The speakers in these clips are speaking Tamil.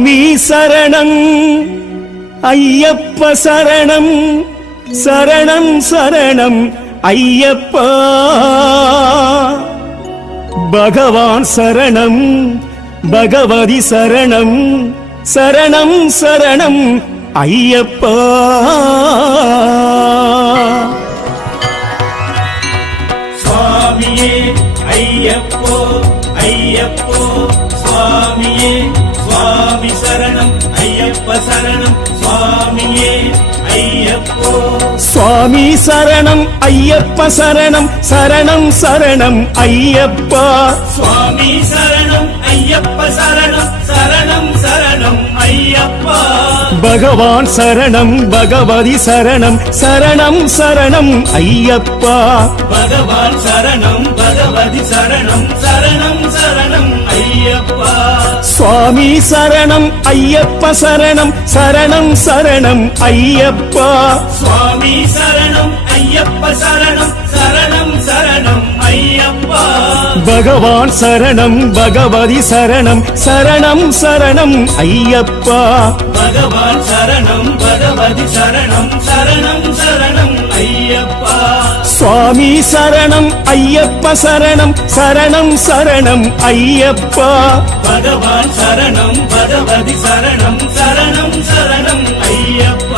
சுவாமி சரணம். ஐயப்ப சரணம். சரணம் சரணம் ஐயப்பா. பகவான் சரணம் பகவதி சரணம். சரணம் சரணம் ஐயப்பா. சுவாமி சரணம் ஐயப்ப சரணம் சரணம் சரணம் ஐயப்பா. சுவாமி சரணம் ஐயப்ப சரணம் சரணம் சரணம் ஐயப்பா. பகவான் சரணம் பகவதி சரணம் சரணம் சரணம் ஐயப்பா. பகவான் சரணம் பகவதி சரணம் சரணம் சரணம் ஐயப்பா. சுவாமி சரணம் ஐயப்ப சரணம் சரணம் சரணம் ஐயப்பா. சுவாமி சரணம் ஐயப்ப சரணம் சரணம் சரணம் ஐயப்பா. பகவான் சரணம் பகவதி சரணம் சரணம் சரணம் ஐயப்பா. பகவான் சரணம் பகவதி சரணம் சரணம் சுவாமி சரணம் ஐயப்ப சரணம் சரணம் சரணம் ஐயப்பா. பகவான் சரணம் பகவதி சரணம் சரணம் சரணம் ஐயப்பா.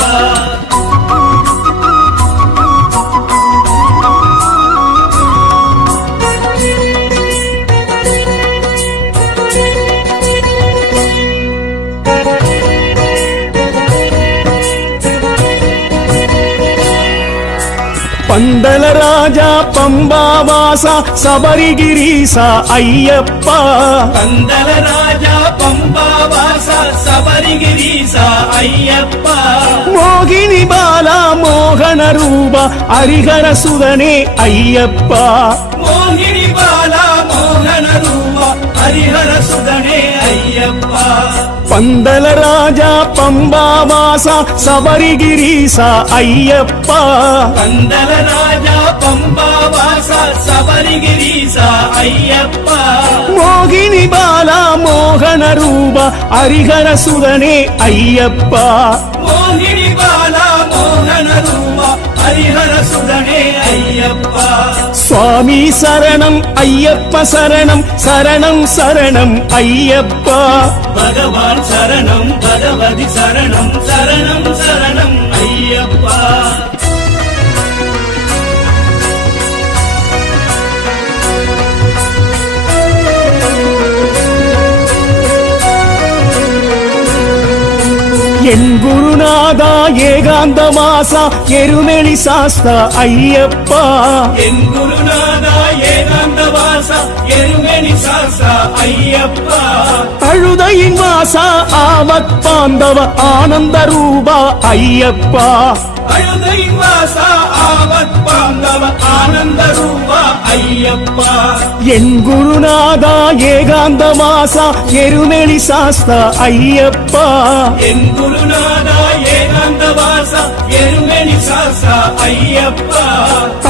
பந்தல ராஜா பம்பாவாசா சபரிகிரீசா ஐயப்பா. கந்தல ராஜா பம்பாவாச சபரிகிரீசா ஐயப்பா. மோகினி பாலா மோகன ரூபா ஹரிஹர சுதனே ஐயப்பா. மோகினி பந்தல ராஜா பம்பாவாசா சபரிகிரீசா ஐயப்பா கந்தல ராஜா பம்பாவாச சபரிகிரீசா ஐயப்பா மோகினி பாலா மோகன ரூபா ஹரிஹர சுதனே ஐயப்பா மோகினி பாலா மோகன ரூபா ஹரிஹர சுதனே ஐயப்பா. சுவாமி சரணம் ஐயப்ப சரணம் சரணம் சரணம் ஐயப்பா. பகவான் சரணம் பகவதி சரணம் சரணம் சரணம். என் குருநாதா ஏகாந்த மாசா எருமெளி சாஸ்தா ஐயப்பா. என் குருநாதா ஏகாந்த வாசா எருமெனி சாசா ஐயப்பா. அழுதையின் வாசா ஆவத் பாந்தவ ஆனந்த ரூபா ஐயப்பா. அழுதை வாசா ஆவத் பாந்தவ ஆனந்த ரூபா ஐயப்பா. என் குருநாதா ஏகாந்த மாசா எருமெளி சாஸ்தா ஐயப்பா. என் குருநாதா ஏகாந்த வாசா எருமெனி சாசா ஐயப்பா.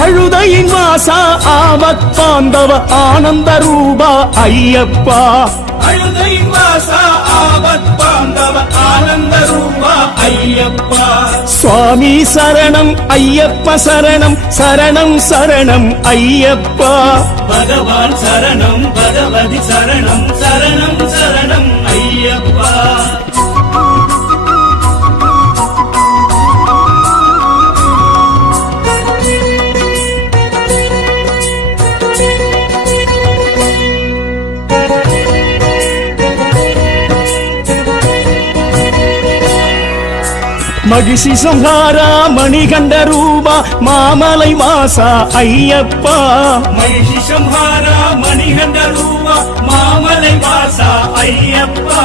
அழுதையின் வாசா ஆவத் பாந்தவ ஆனந்த ரூபா ஐயப்பா அழுதை வாசா ஆவத் பாந்தவ ஆனந்த ரூபா ஐயப்பா சுவாமி சரணம் ஐயப்ப சரணம் சரணம் சரணம் ஐயப்பா பகவான் சரணம் பகவதி சரணம் சரணம் சரணம் ஐயப்பா மகிஷி சம்ஹாரா மணிகண்ட ரூபா மாமலை வாசா ஐயப்பா. மகிஷி சம்ஹாரா மணிகண்ட ரூபா மாமலை வாசா ஐயப்பா.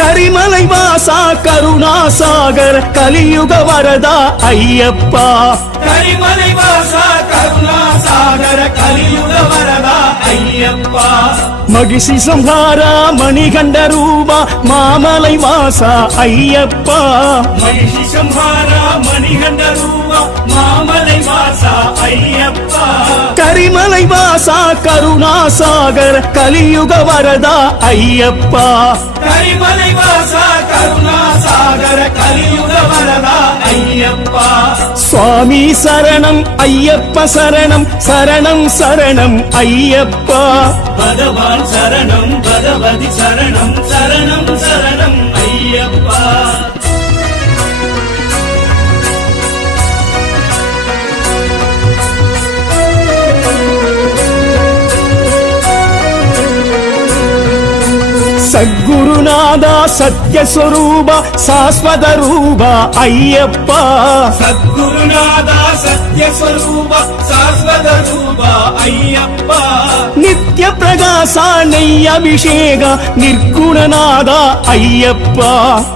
கரிமலை வாசா கருணாசாகர கலியுக வரதா ஐயப்பா. கரிமலை வாசா கருணா சாகர கலியுக வரதா ஐயப்பா. மகிஷி சம்ஹாரா மணிகண்ட ரூபா மாமலை வாசா ஐயப்பா. மகிஷி சம்ஹாரா மணிகண்ட ரூபா மாமலை வாசா ஐயப்பா. கரிமலை வாசா கருணாசாகர கலியுக வரதா ஐயப்பா. கரிமலை வாசா கருணா சாகர கலியுக வரதா ஐயப்பா. சுவாமி சரணம் ஐயப்ப சரணம் சரணம் சரணம் ஐயப்பா. பகவான் சரணம் பகவதி சரணம் சரணம் சரணம் ஐயப்பா. సద్గురునాథ సత్య స్వరూప శాశ్వత రూప అయ్యప్ప. సద్గురునాథ సత్య స్వరూప శాశ్వత రూప అయ్యప్ప. నిత్య ప్రకాశానయ్యభిషేక నిర్గుణనాథ అయ్యప్ప.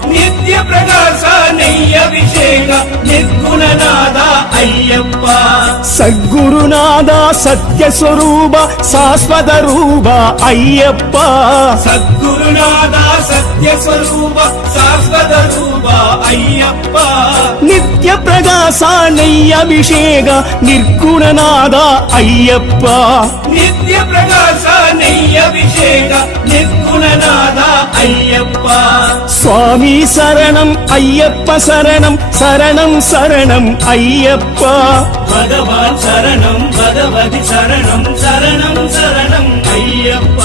నిత్య ప్రకాశానయ్యభిషేక నిర్గుణనాథ అయ్యప్ప. సద్గురునాథ సత్య స్వరూప శాశ్వత రూప అయ్యప్ప. సద్గురు ಸ್ವರೂಪ ಶಾಶ್ವತ ರೂಪ ಅಯ್ಯಪ್ಪ ಸದ್ಗುರುನಾದ ಸತ್ಯ ಸ್ವರೂಪ ಶಾಶ್ವತ ರೂಪ ಅಯ್ಯಪ್ಪ ನಿತ್ಯ ಪ್ರಕಾಶ ನಯ್ಯ ಅಭಿಷೇಕ ನಿರ್ಗುಣನಾದ ಅಯ್ಯಪ್ಪ ನಿತ್ಯ ಪ್ರಕಾಶ ನೈಯ ಅಭಿಷೇಕ ನಿರ್ಗುಣನಾದ ಅಯ್ಯಪ್ಪ சுவாமி சரணம் ஐயப்ப சரணம் சரணம் சரணம் ஐயப்பா ಭಗವಾನ್ ಶರಣಂ ಭಗವತಿ ಶರಣಂ ಶರಣಂ ಶರಣಂ ಅಯ್ಯಪ್ಪ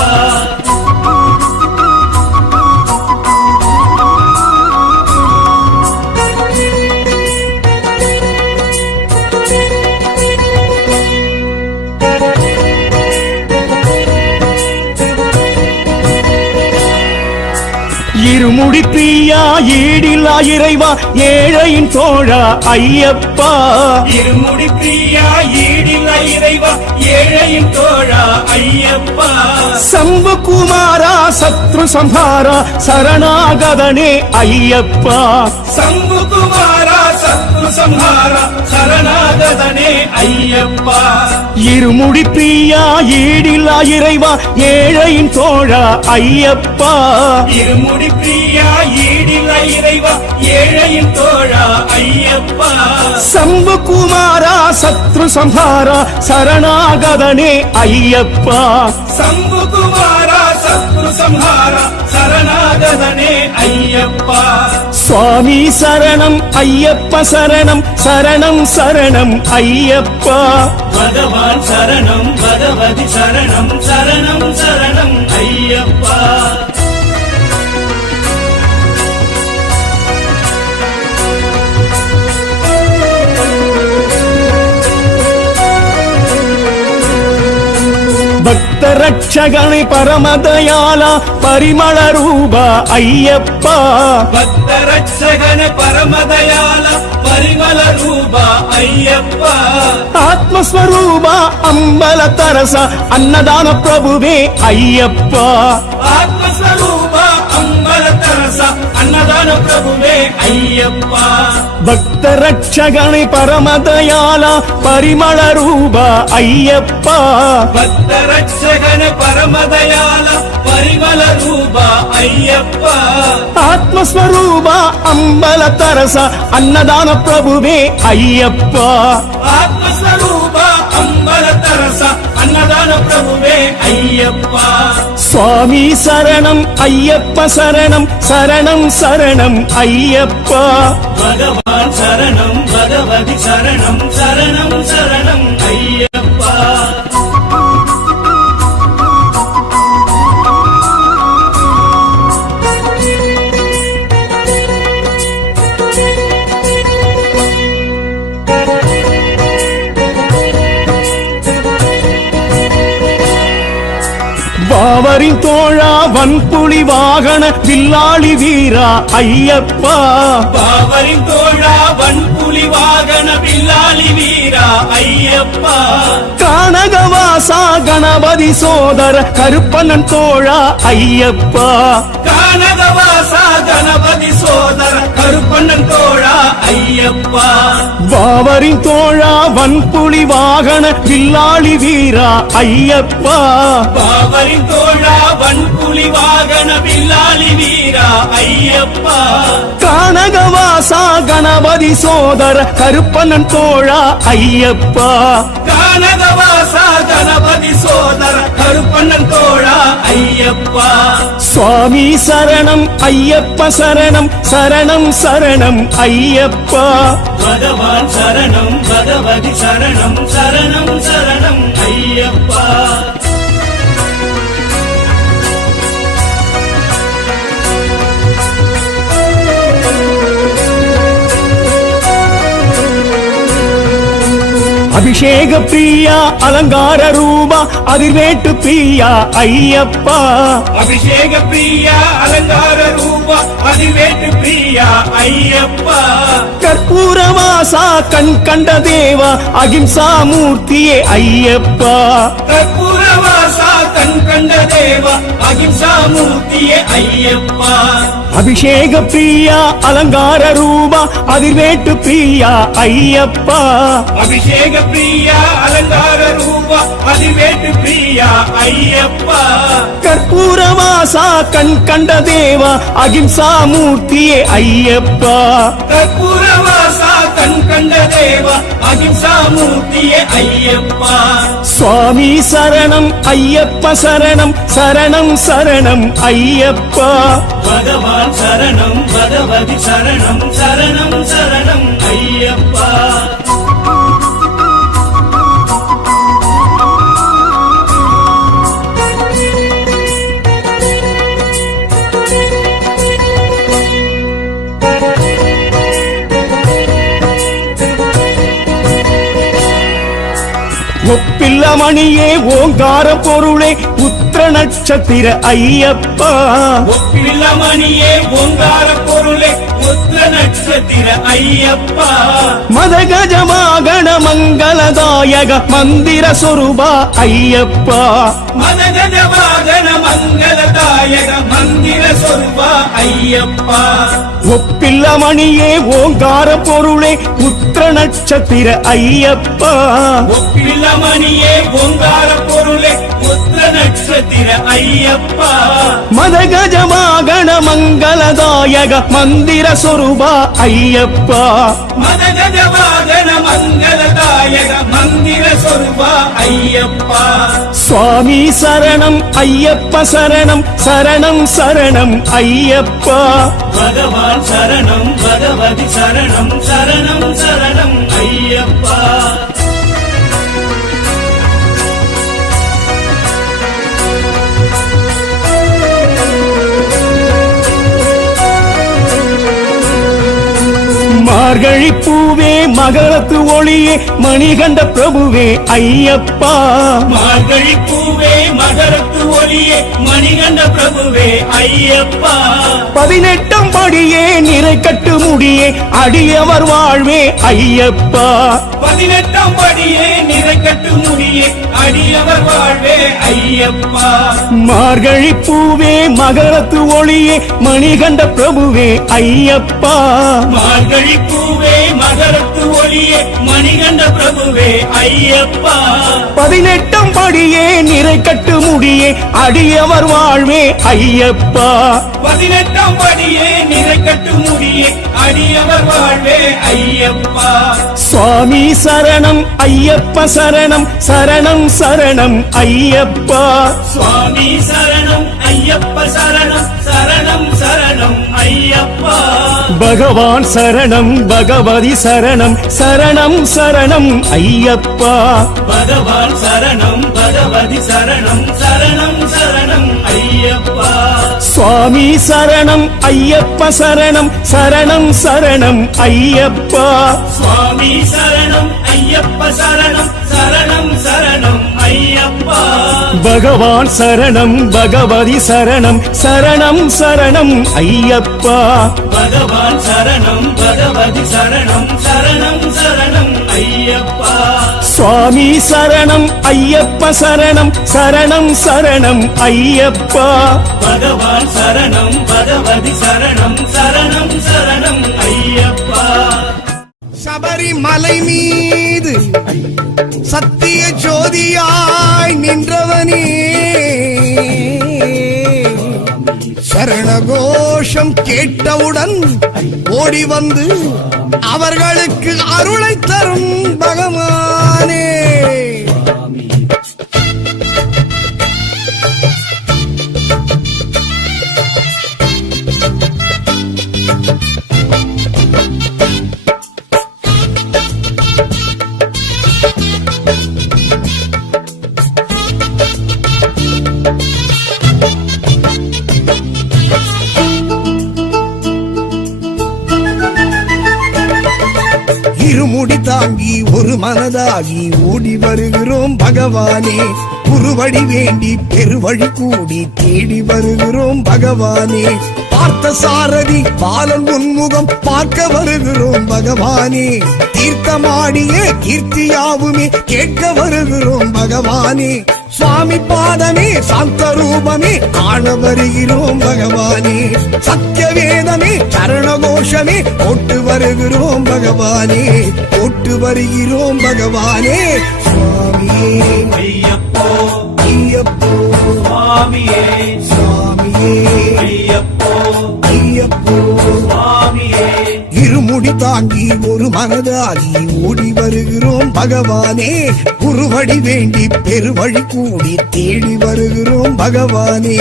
அடிப்பியா ஈடிலா இறைவா ஏழையின் தோழா ஐயப்பா. இருமுடிப்பியா ஈடிலா இறைவா ஏழையின் தோழா ஐயப்பா. சம்பு குமாரா சத்ரு சம்ஹாரா சரணாகதனே ஐயப்பா. சம்பு குமாரா ಸಂಹಾರ ಶರಣಾಗದನೆ ಅಯ್ಯಪ್ಪ இருமுடி பிரியா ஈடில்லா இறைவா ஏழையின் தோழா ஐயப்பா இருமுடி பிரியா ஈடில்ல இறைவ ஏழையின் தோழா ஐயப்ப சம்பு குமாரா சத்ரு சம்ஹாரா சரணாகதனே ஐயப்பா ಸಂಭು ಕುಮಾರ ಸತ್ರು ಸಂಹಾರ ಶರಣಾಗದನೆ ಅಯ್ಯಪ್ಪ சுவாமி சரணம் ஐயப்ப சரணம் சரணம் சரணம் ஐயப்பா. பகவான் சரணம் பகவதி சரணம் சரணம் சரணம் ஐயப்பா. అనంత రక్షగణి పరమ దయాల పరిమళ రూప అయ్యప్ప. భక్త రక్షగణ పరమ దయాల పరిమళ రూప అయ్యప్ప. ఆత్మస్వరూప అంబల తరస అన్నదాన ప్రభువే అయ్యప్ప. ఆత్మస్వరూప అంబల ప్రభువే అయ్యప్ప. భక్త రక్షగణి పరమదయాల పరిమళ రూప అయ్యప్ప. భక్త రక్షగణ పరమ దయాల పరిమళ రూప అయ్యప్ప. ఆత్మస్వరూప అంబల తరస అన్నదాన ప్రభువే అయ్యప్ప. ఆత్మస్వరూప பலத்தரசா அன்னதான பிரபுவே ஐயப்பா. சுவாமி சரணம் ஐயப்ப சரணம் சரணம் சரணம் ஐயப்பா. பகவான் சரணம் பகவதி சரணம் சரணம் சரணம் ஐயப்பா. அவரின் தோழா வன்புலி வாகன வில்லாளி வீரா ஐயப்பா. அவரின் தோழா வன்புலி வாகன வில்லாளி வீரா ஐயப்பா. கானகவாசா கணபதி சோதர கருப்பனன் தோழா ஐயப்பா. கானகவாசா கணபதி சகோதர கருப்பண்ணன் தோழா ஐயப்பா. வாவரின் தோழா வன்புலி வாகன வில்லாளி வீரா ஐயப்பா. வாவரின் தோழா வன்புலி வாகன வில்லாளி வீரா ஐயப்பா. கானகவாசா கணபதி சோதர கருப்பண்ணன் தோழா ஐயப்பா. கானகவாச சோதர கருப்பண்ணன் தோழா ஐயப்பா. சுவாமி சரணம் ஐயப்ப சரணம் சரணம் சரணம் ஐயப்பா. பகவான் சரணம் பகவதி சரணம் சரணம் சரணம் ஐயப்பா. அபிஷேக பிரியா அலங்கார ரூபா அதிர்வேட்டு பிரியா ஐயப்பா. அபிஷேக பிரியா அலங்கார ரூபா அதிவேட்டு பிரியா ஐயப்பா. கற்பூரவாசா கண் கண்ட தேவா அகிம்சா மூர்த்தியே ஐயப்பா. கற்பூரவாசா கண் கண்ட தேவா அகிம்சா மூர்த்தியே ஐயப்பா. அபிஷேக பிரியா அலங்கார ரூபா அதிர்வேட்டு பிரியா ஐயப்பா. அபிஷேக பிரியா அலங்கார ரூபா அதிவேட்டு பிரியா ஐயப்பா. கற்பூரவாசா கண் கண்ட தேவா அகிம்சா மூர்த்தியே ஐயப்பா. கற்பூரவாசா கண் கண்ட தேவா அகிம்சா மூர்த்தியே ஐயப்பா. சுவாமி சரணம் ஐயப்ப சரணம் சரணம் சரணம் ஐயப்பா. பகவான் சரணம் பகவதி சரணம் சரணம் சரணம் ஐயப்பா. ஒப்பில்ல மணியே ஓங்கார பொருளே உத்திர நட்சத்திர ஐயப்பா. ஒப்பில்லமணியே ஓங்கார பொருளே உத்திர நட்சத்திர ஐயப்பா. மதகஜமாகண மங்களதாயக மந்திர சொருபா ஐயப்பா. மதகஜ மங்களதாயக மந்திர சொருபா ஐயப்பா. ஒப்பில்ல மணியே ஓங்கார பொருளே உத்திர நட்சத்திர ஐயப்பா. ஒப்பில்லமணியே ஓங்கார பொருளே உத்திர நட்சத்திர ஐயப்பா. மதகஜமாகண மங்களதாயக மந்திர சொருபா ஐயப்பா. மதகஜ மங்களதாயக மந்திர சொருபா ஐயப்பா. சுவாமி சரணம் ஐயப்ப சரணம் சரணம் சரணம் ஐயப்பா. பகவான் சரணம் பகவதி சரணம் சரணம் சரணம். மார்கழி பூவே மகளத்து ஒளியே மணிகண்ட பிரபுவே ஐயப்பா. மார்கழி பூவே மகரத்து ஒளியே மணிகண்ட பிரபுவே ஐயப்பா. பதினெட்டாம் படியே நிறை கட்டு முடியே அடியவர் வாழ்வே ஐயப்பா. பதினெட்டாம் படியே நிறைக்கட்டு முடியே அடியவர் வாழ்வே ஐயப்பா. மார்கழி பூவே மகளத்து ஒளியே மணிகண்ட பிரபுவே ஐயப்பா. மார்கழி பூவே மகரத்து ஒளியே மணிகண்ட பிரபுவே ஐயப்பா. பதினெட்டாம் படியே நிறை கட்டு முடியே அடியவர் வாழ்வே ஐயப்பா. பதினெட்டாம் படியே நிறைக்கட்டு முடியே அடியவர் வாழ்வே ஐயப்பா. சுவாமி சரணம் ஐயப்ப சரணம் சரணம் சரணம் ஐயப்பா. சுவாமி சரணம் ஐயப்ப சரணம் சரணம் சரணம் ஐயப்பா. பகவான் சரணம் பகவதி சரணம் சரணம் சரணம் ஐயப்பா. பகவான் சரணம் பகவதி சரணம் சரணம் சரணம் ஐயப்பா. சுவாமி சரணம் ஐயப்ப சரணம் சரணம் சரணம் ஐயப்பா. சுவாமி சரணம் ஐயப்ப சரணம் பகவான் சரணம் பகவதி சரணம் சரணம் சரணம் ஐயப்பா. பகவான் சரணம் பகவதி சரணம் சரணம் சரணம் ஐயப்பா. சுவாமி சரணம் ஐயப்ப சரணம் சரணம் சரணம் ஐயப்பா. பகவான் சரணம் பகவதி சரணம் சரணம் சரணம் ஐயப்பா. சபரிமலை மீது சத்திய ஜோதியாய் நின்றவனே. சரணகோஷம் கேட்டவுடன் ஓடி வந்து அவர்களுக்கு அருளை தரும் பகவானே. ஒரு மனதாகி ஓடி வருகிறோம் பகவானே. குருவடி வேண்டி பெருவழி கூடி தேடி வருகிறோம் பகவானே. பார்த்த சாரதி பாலன் உன்முகம் பார்க்க வருகிறோம் பகவானே. தீர்த்தமாடிய கீர்த்தியாவுமே கேட்க வருகிறோம் பகவானே. சுவாமி பாதமே சாந்த ரூபமே காண வருகிறோம் பகவானே. சத்திய வேதமே சரண கோஷமே போட்டு வருகிறோம் பகவானே. போட்டு வருகிறோம் பகவானே. சுவாமியே. ஐயப்போ. ஐயப்போ. சுவாமியே சுவாமியே. இருமுடி தாங்கி ஒரு மனதாகி ஓடி வருகிறோம். பகவானே குருவடி வேண்டி பெருவழி கூடி தேடி வருகிறோம். பகவானே.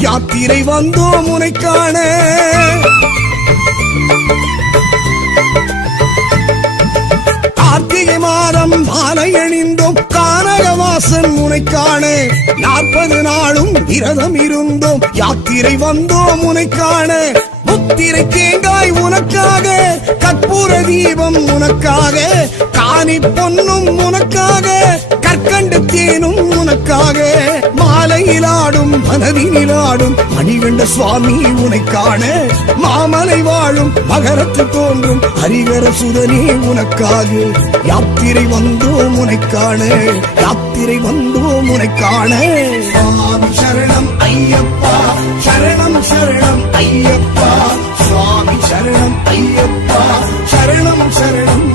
யாத்திரை வந்தோம் உனை கார்த்திகை மாதம் மாலை அணிந்தோம் கானகவாசன் உனை நாற்பது நாளும் விரதம் இருந்தோம் யாத்திரை வந்தோம் உனை முத்திரை தேங்காய் உனக்காக கற்பூர தீபம் உனக்காக காணி பொன்னும் உனக்காக கற்கண்டு தேனும் உனக்காக. மலையிலாடும் மனதினிலாடும் மணிகண்ட சுவாமி உனை காண மாமலை வாழும் மகரத்து தோன்றும் ஹரிகர சுதனே உனக்காக யாத்திரை வந்தோம் உனை காண யாத்திரை வந்தோம் உனை காண. சரணம் ஐயப்பா சரணம் சரணம் ஐயப்பா. சுவாமி சரணம் ஐயப்பா சரணம் சரணம்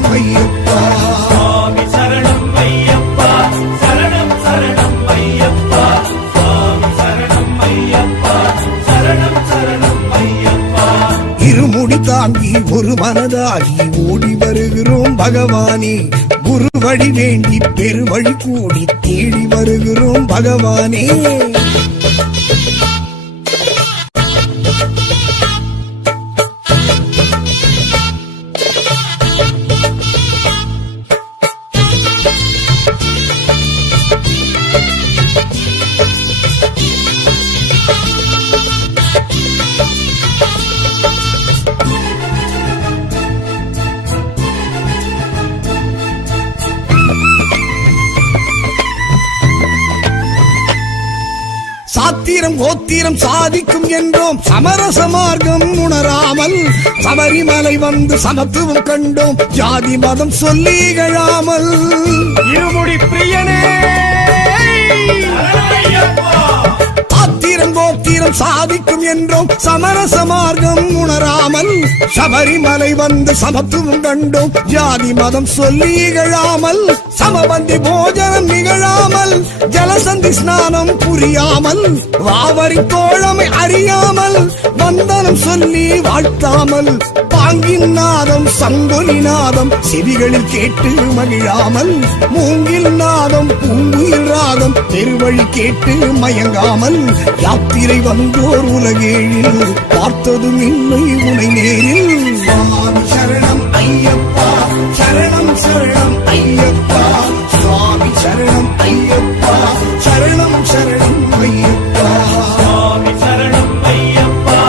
மனதாகி ஓடி வருகிறோம் பகவானே. குரு வழி வேண்டி பெருவழி கூடி தேடி வருகிறோம் பகவானே. சாத்திரம் கோத்திரம் சாதிக்கும் என்றோம். சமரச மார்க்கம் உணராமல் சபரிமலை வந்து சமத்துவம் கண்டோம். ஜாதி மதம் சொல்லி இகழாமல் இருமுடி பிரியனே. வீரம் சாதிக்கும் என்றோம் சமரச மார்க்கம் உணராமல் சபரிமலை வந்து சமத்துவம் கண்டோம் ஜாதி மதம் சொல்லி இகழாமல் சமபந்தி போஜனம் நிகழாமல் ஜலசந்தி ஸ்நானம் புரியாமல் வாவரி தோழமை அறியாமல் வந்தனம் சொல்லி வாழ்த்தாமல் பாங்கின் நாதம் சங்கொலி நாதம் செவிகளில் கேட்டு மகிழாமல் மூங்கில் நாதம் பூங்குயில் ராதம் பெருவழி கேட்டு மயங்காமல் யாத்திரை வந்தோர் உலகேழில் பார்த்ததும் இல்லை உனை நேரில். சுவாமி சரணம் ஐயப்பா சரணம் சரணம் ஐயப்பா. சுவாமி சரணம் ஐயப்பா சரணம் சரணம் ஐயப்பா. சுவாமி சரணம் ஐயப்பா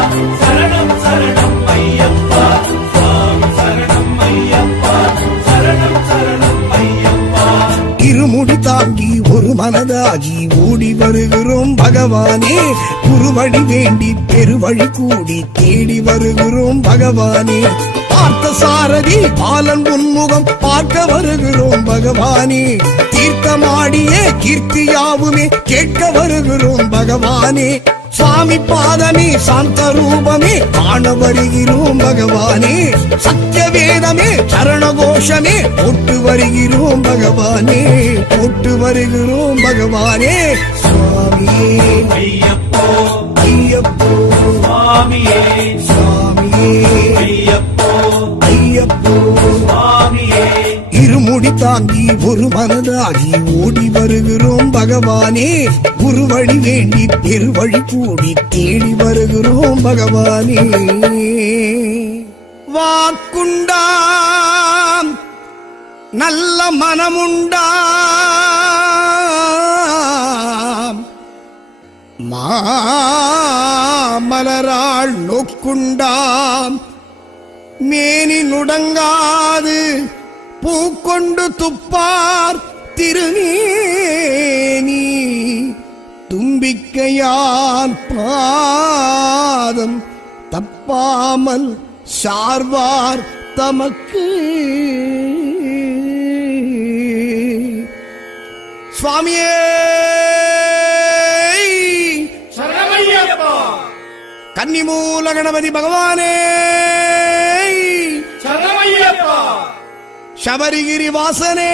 சரணம் சரணம் ஐயப்பா. சுவாமி சரணம் ஐயப்பா சரணம் சரணம் ஐயப்பா. இருமுடி தாங்கி ஒரு மனதாகி ஓடி வருகிறோம் பகவானே. திருவழி வேண்டி பெருவழி கூடி தேடி வருகிறோம் பகவானே. பார்த்த சாரதி பாலன் உன்முகம் பார்க்க வருகிறோம் பகவானே. தீர்த்தமாடிய கீர்த்தியாவுமே கேட்க வருகிறோம் பகவானே. சுவாமி பாதமே சாந்த ரூபமே காண வருகிறோம் பகவானே. சத்திய வேதமே சரண கோஷமே போட்டு வருகிறோம் பகவானே. போட்டு வருகிறோம் பகவானே. சுவாமியே. ஐயப்ப. இருமுடி தாங்கி ஒரு மனதாகி ஓடி வருகிறோம் பகவானே. ஒரு வழி வேண்டி பெருவழி கூடி தேடி வருகிறோம் பகவானே. வாக்குண்டாம் நல்ல மனமுண்டாம். மாமலராள் நோக்குண்டாம் மேனி நுடங்காது பூக்கொண்டு துப்பார் திருநீனி தும்பிக்கையால் பாதம் தப்பாமல் சார்வார் தமக்கு. சுவாமியே! கன்னிமூல கணபதி பகவானே! சபரிகிரி வாசனே!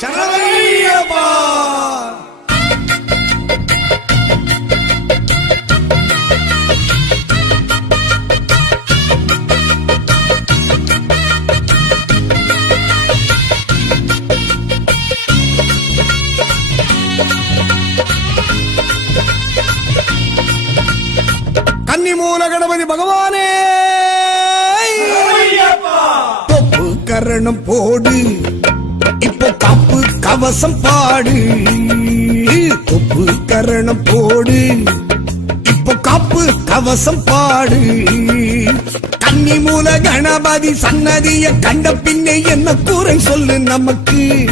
சரணமையப்பா மூல கணபதி பகவானே. தொப்பு கரணம் போடு. இப்போ தப்பு கவசம் பாடு. தொப்பு கரணம் போடு. இப்போ காப்பு கவசம் பாடு. கன்னி மூல கணபதி சன்னதிய கண்ட பின்னே என்ன கூரை சொல்லு நமக்கு.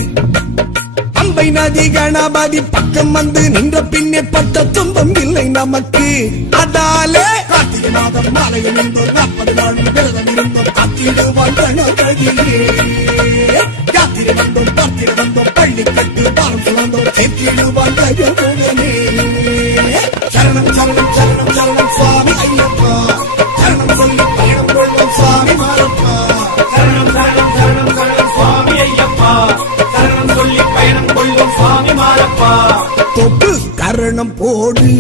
பம்பை நதி கணபதி பக்கம் வந்து நின்ற பின்னே பட்ட துன்பம் இல்லை நமக்கு. அதாலே கார்த்திகை மாதம் மாலையில் நின்றோம். நாற்பது நாள் விரதம் இருந்தோம். காத்திடுவான் கணபதியே யாத்திரை வந்தோம் பார்த்திட வந்தோம். பள்ளி கட்டு பாலம் சுமந்தோம். சேர்த்திடுவான் கணபதியே சரணம் சரணம் சரணம் சரணம் சுவாமி ஐயப்பா. சரணம் சொல்லி பயணம் கொள்வோம் சுவாமி மாறப்பா. சரணம் சரணம் சரணம் சரணம் சுவாமி ஐயப்பா. சரணம் சொல்லி பயணம் கொள்ளும் சுவாமி மாரப்பா தொட்டு கரணம் போடு.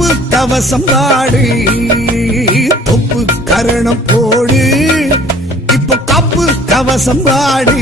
தொப்பு தவசம் கவசம் தொப்பு கரணம் போடு. இப்ப கப்பு கவசம் நாடு.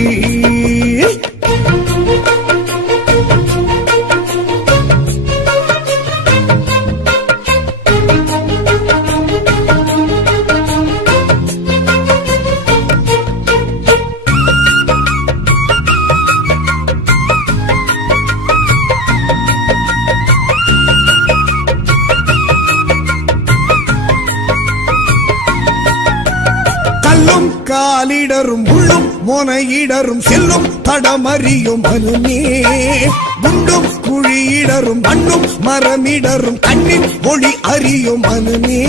செல்லும் தடமறியும் மனுமே குண்டும் குழியிடரும் மண்ணும் மரமிடரும் கண்ணின் ஒளி அறியும் மனுமே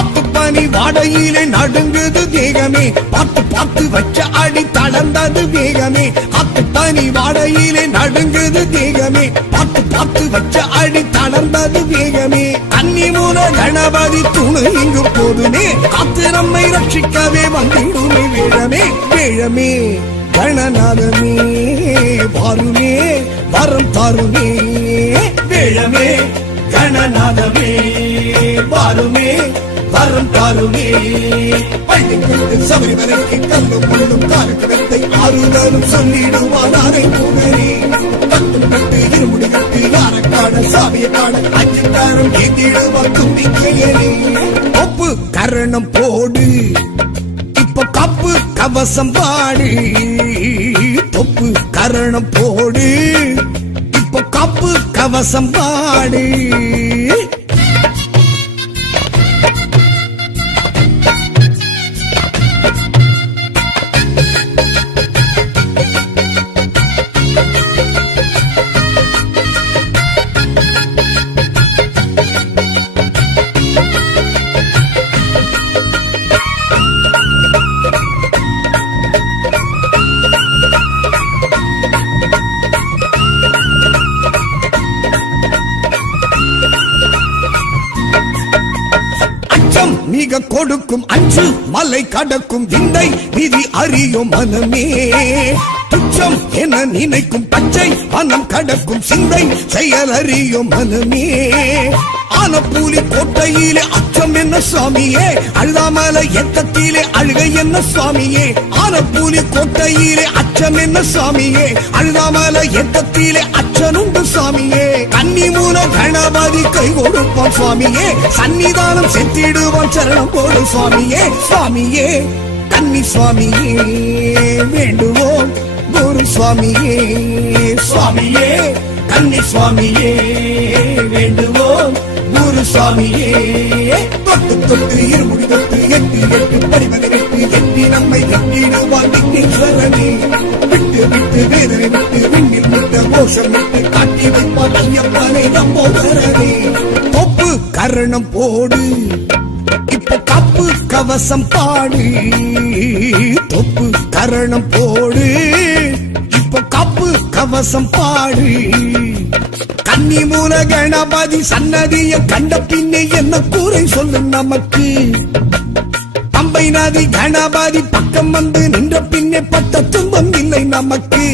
அப்பு பனி வாடையிலே நடுங்குது தேகமே. பார்த்து பார்த்து வச்ச அடி தளர்ந்தது வேகமே. அப்பு பனி வாடையிலே நடுங்குது தேகமே. பார்த்து பார்த்து வச்ச அடி தளர்ந்தது வேகமே. கன்னி மூல கணபதி துணை இங்கு போதுமே. காத்து நம்மை ரட்சிக்கவே வந்திடுமே வேழமே வேழமே. கணநாதமே வாருமே வரம் தாருமே வேழமே கணநாதமே வாருமே வரம் தாருமே. பள்ளிக்கு சபரிமலைக்கு கல்லும் முள்ளும் காருக்கு வெத்தை ஆறுதலும் சொல்லிடுவான் அரை புகழே கட்டும் கட்டு இருமுடி கட்டு யார காண சாமியை காண அஞ்சு காரம் ஏந்திடுவான் தும்பிக்கையனே. ஒப்பு கரணம் போடு. காப்பு கவசம் பாடு தொப்பு கரணம் போடு. இப்போ காப்பு கவசம் பாடு கடக்கும் விந்தை விதி அறியும் மனமே. துச்சம் என நினைக்கும் பச்சை மனம் கடக்கும் சிந்தை செயல் அறியும் மனமே. ஆனப்பூலி கோட்டையிலே அச்சம் என்ன சுவாமியே? அழுதாமல எத்தத்திலே அழுகை என்ன சுவாமியே? ஆனப்பூலி கோட்டையிலே அச்சம் என்ன சுவாமியே? அழுதாமல எத்தத்திலே அச்சனுண்டு சுவாமியே. கன்னி மூல கணபதி கை கொடுப்பான் சுவாமியே. சன்னிதானம் செத்திடுவான் சரணம் போடு சுவாமியே. சுவாமியே கன்னி சுவாமியே வேண்டுவோம். குரு சுவாமியே சுவாமியே கன்னி சுவாமியே வேண்டுவோம். குரு சுவாமியே தொட்டு தொட்டு இருமுடி தொட்டு எட்டு எட்டு படிமதி எட்டு எட்டி நம்மை எட்டிடுவான் விக்னேஸ்வரனே விட்டு விட்டு வேதனை விட்டு விண்ணில் விட்டு கோஷம் விட்டு காட்டி வைப்பான் ஐயப்பனை நம்போதரனே தொப்பு கரணம் போடு. இப்ப கப்பு கவசம் பாடு. தொப்பு கரணம் போடு. இப்ப கப்பு கவசம் பாடு. கன்னி மூல கணபதி சன்னதியை கண்ட பின்னே என்ன கூரை சொல்லு நமக்கு? பம்பை நதி கணபதி பக்கம் வந்து நின்ற பின்னே பட்ட துன்பம் இல்லை நமக்கு.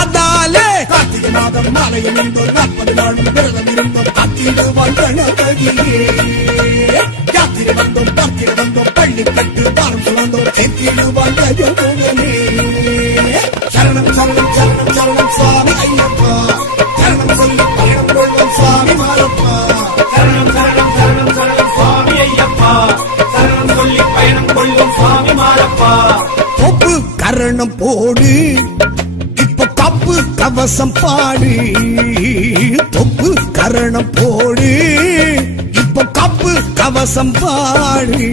அதாலே கார்த்திகை மாதம் மாலையில் இருந்தோம் நாற்பது நாளும் விரதம் இருந்தோம். காத்திடுவான் கணபதியே யாத்திரை வந்தோம் பார்த்திரை வந்தோம். பள்ளி கட்டு பாரம் சுமந்தோம். சேர்த்திடுவான் கஜமுகனே சரணம் சரணம் சரணம் மாரப்பா கரணம் போடு. இப்ப கப்பு கவசம் பாடு. தொப்பு கரணம் போடு. இப்ப கப்பு கவசம் பாடு.